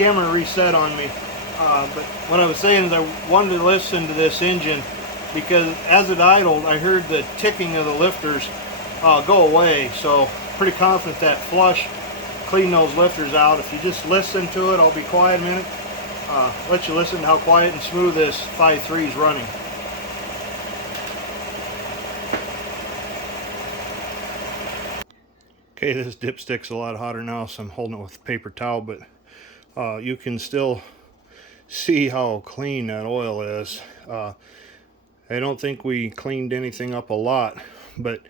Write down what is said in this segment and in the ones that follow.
camera reset on me. But what I was saying is I wanted to listen to this engine because as it idled, I heard the ticking of the lifters go away. So pretty confident that flush clean those lifters out. If you just listen to it, I'll be quiet a minute. Let you listen to how quiet and smooth this 5.3 is running. Okay, this dipstick's a lot hotter now, so I'm holding it with a paper towel, but you can still see how clean that oil is. I don't think we cleaned anything up a lot, but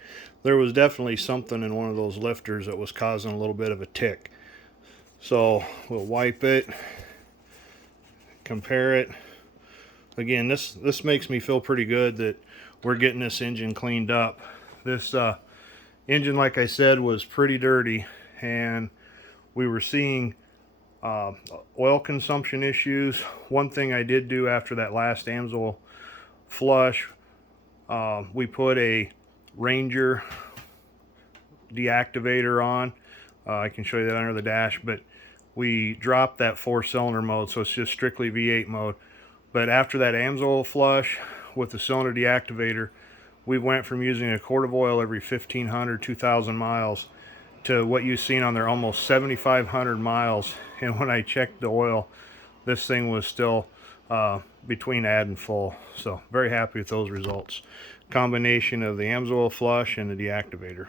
there was definitely something in one of those lifters that was causing a little bit of a tick. So we'll wipe it, compare it. Again, this makes me feel pretty good that we're getting this engine cleaned up. This engine, like I said, was pretty dirty, and we were seeing oil consumption issues. One thing I did do after that last AMSOIL flush, we put a Ranger deactivator on. I can show you that under the dash, but we dropped that 4-cylinder mode, so it's just strictly V8 mode. But after that AMSOIL flush with the cylinder deactivator, we went from using a quart of oil every 1,500, 2,000 miles to what you've seen on there, almost 7,500 miles. And when I checked the oil, this thing was still between add and full. So very happy with those results. Combination of the AMSOIL flush and the deactivator.